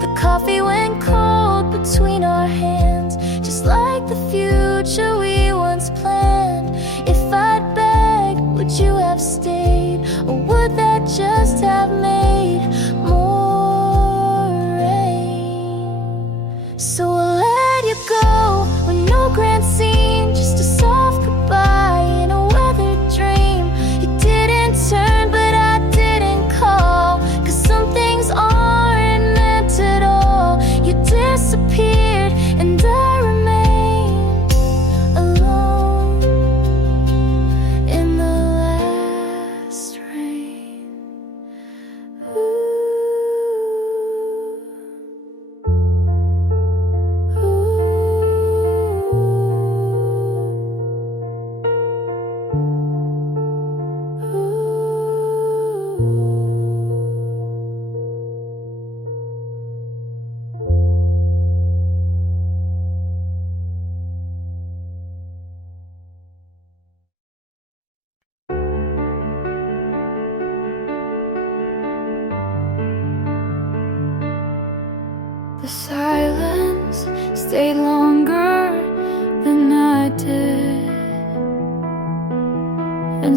The coffee went cold between our hands, just like the future we once planned. If I'd begged, would you have stayed, or would that just have made more rain? So I let you go with no grand scene, just a soft goodbye in a weathered dream. You didn't turn, but I didn't call, 'cause some things aren't meant at all. You disappeared, and I remained alone in the last rain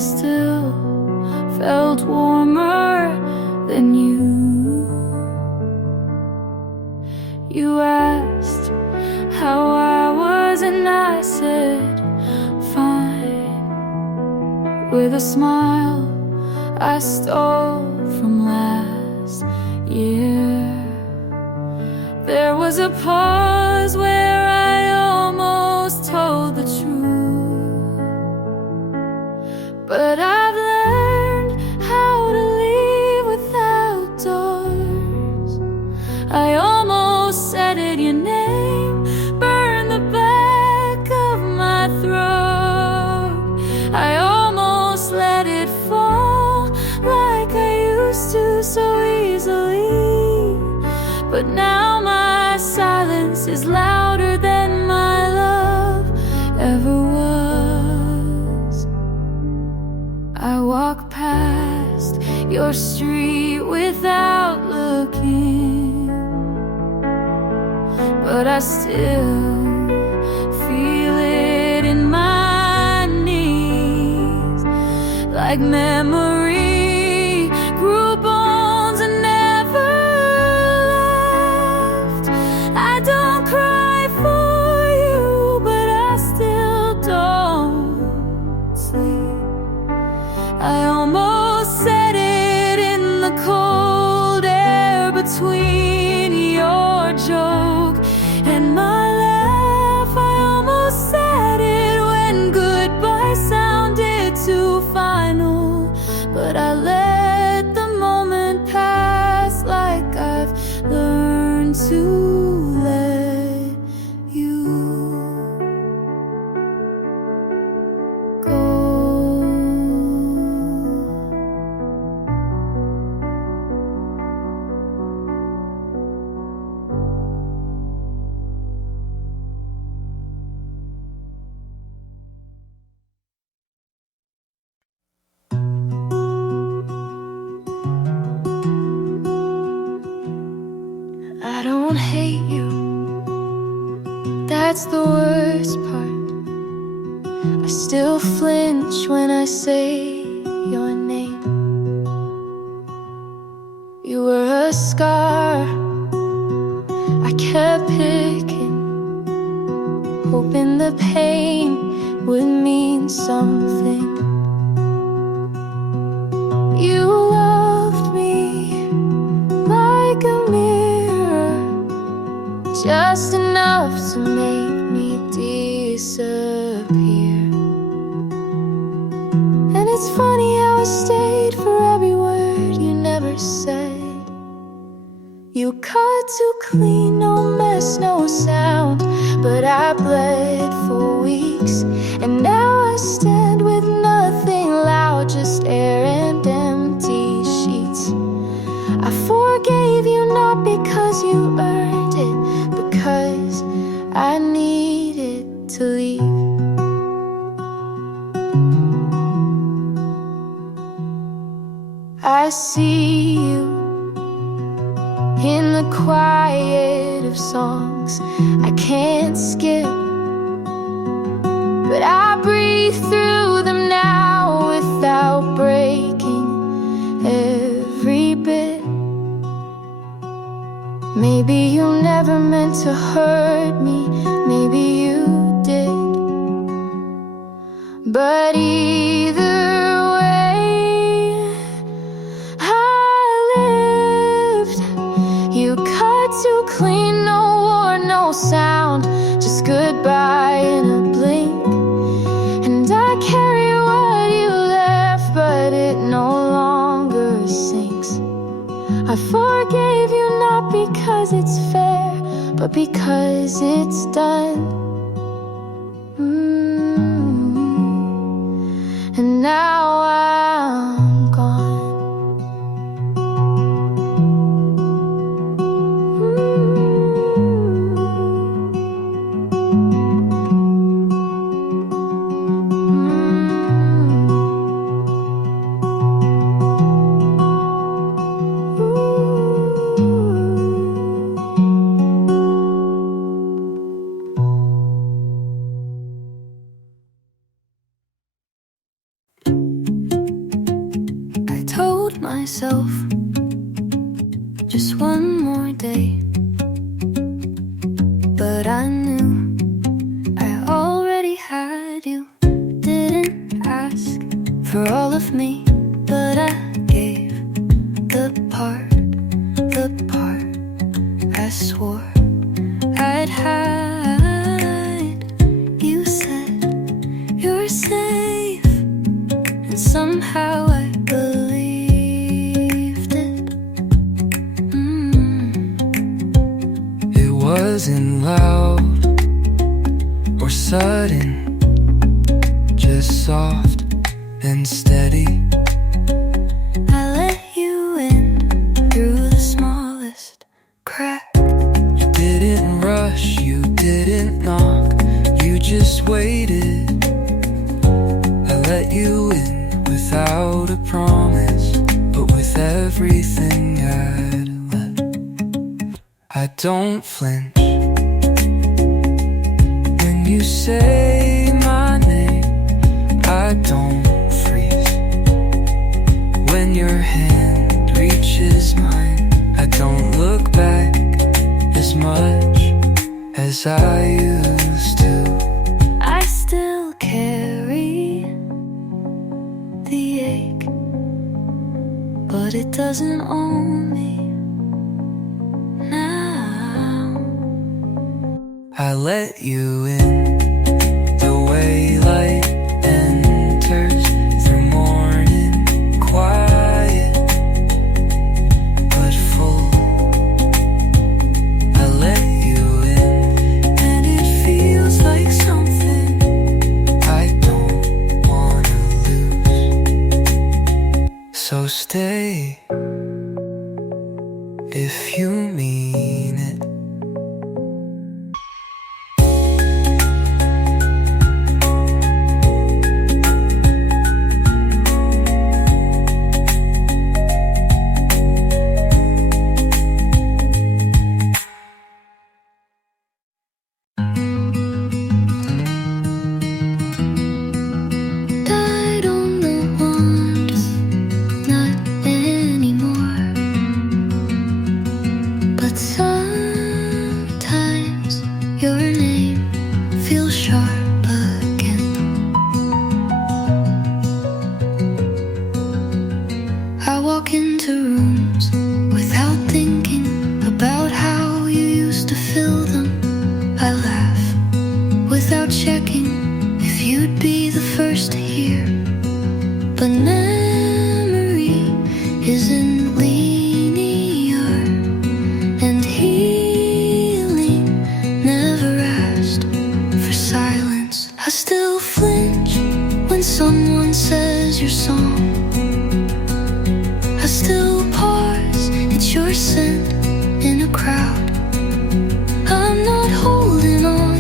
still felt warmer than you. You asked how I was and I said fine. With a smile I stole from last year. There was a pause where I almost told the truth, but I've learned how to live without doors. I almost said it, your name burned the back of my throat. I almost let it fall like I used to so easily, but now my silence is louder than my love ever was. I walk past your street without looking, but I still feel it in my knees, like memory grew bones and never left. I don't cry for you, but I still don't sleep. I almost said it in the cold air between your joke and my laugh. I almost said it when goodbye sounded too final, but I let the moment pass like I've learned to let you go. I don't hate you, that's the worst part. I still flinch when I say your name. You were a scar I kept picking, hoping the pain would mean something. You loved me like a mirror, just enough to make me disappear. And it's funny how I stayed for every word you never said. You cut too clean, no mess, no sound, but I bled for weeks, and now I stand with nothing loud, just air and empty sheets. I forgave you not because you earned it, because I needed to leave. I see you in the quiet of songs I can't skip, but I breathe through them now without breaking every bit. Maybe you never meant to hurt me, maybe you did, but either way I lived. You cut too clean, no war, no sound, just goodbye in a blink. And I carry what you left, but it no longer sinks. I forgave you not because it's fair, but because it's done. And now I'm gone. myself just one more day. But I knew I already had you. Didn't ask for all of me, but I gave the part I swore I'd hide. You said you're safe, and somehow I believed it. It wasn't loud or sudden, just soft and steady. I let you in through the smallest crack. You didn't rush, you didn't knock, you just waited. I let you in without a promise, but with everything I'd let. I don't flinch when you say my name. I don't freeze when your hand reaches mine. I don't look back as much as I used to. I still carry the ache, but it doesn't own me now. I let you in the way light enters through morning quiet but full. I let you in, and it feels like something I don't wanna lose. So stay if you mean it. Died on the warmth, not anymore. But sometimes your name feels sharp again. I walk into rooms without thinking about how you used to fill them. I laugh without checking if you'd be the first to hear. But memory isn't linear, and healing never asked for silence. I still flinch when someone says your song. I still pause at your scent in a crowd. I'm not holding on,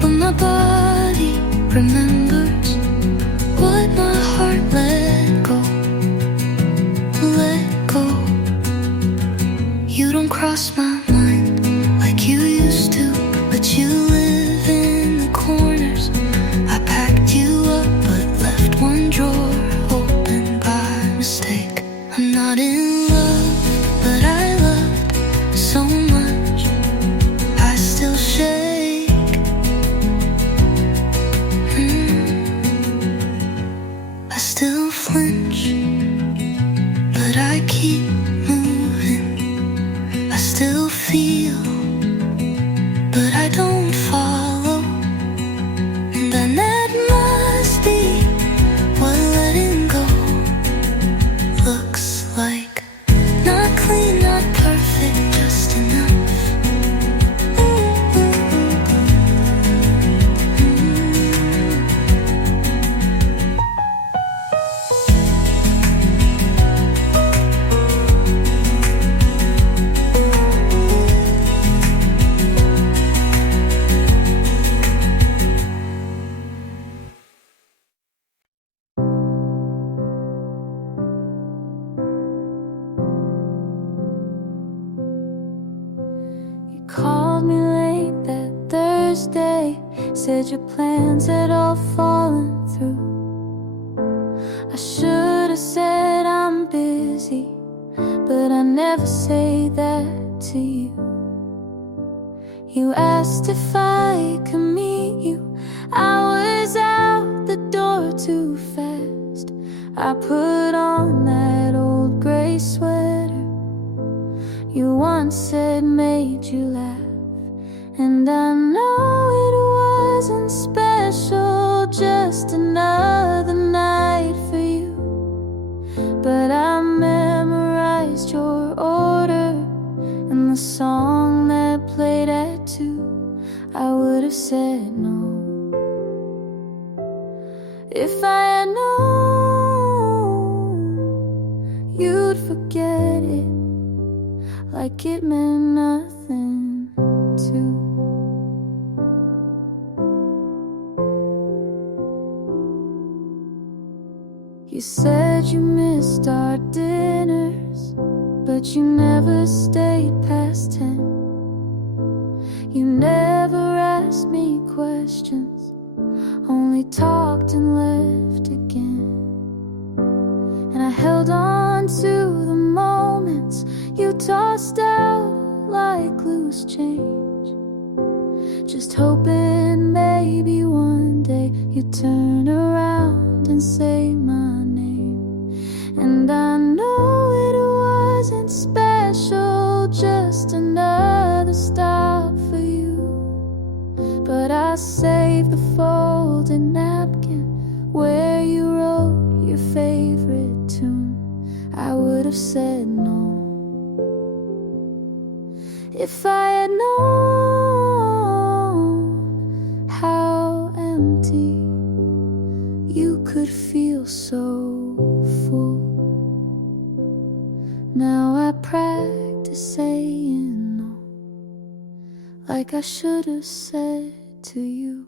but my body remembers what my heart let go. Let go. You don't cross my mind like you used to, but you live in the corners. I packed you up but left one drawer open by mistake. I'm not in love, but I loved so much. I still shake. I still flinch, but I keep moving. I still feel, but I don't follow. And then that must be what letting go looks like. Not clean, not perfect, just enough. Called me late that Thursday, said your plans had all fallen through. I should have said I'm busy, but I never say that to you. You asked if I could meet you. I was out the door too fast. I put on that old gray sweater you once said made you laugh. And I know it wasn't special, just another night for you. But I memorized your order and the song that played at 2. I would have said no if I had known you'd forget it like it meant nothing too. You said you missed our dinners, but you never stayed past 10. You never asked me questions, only talked and left again. And I held on to the moments you tossed out like loose change, just hoping maybe one day you'd turn around and say my name. And I know it wasn't special, just another stop for you. But I saved the folded napkin where you wrote your favorite tune. I would have said no if I had known how empty you could feel so full. Now I practice saying no, like I should have said to you.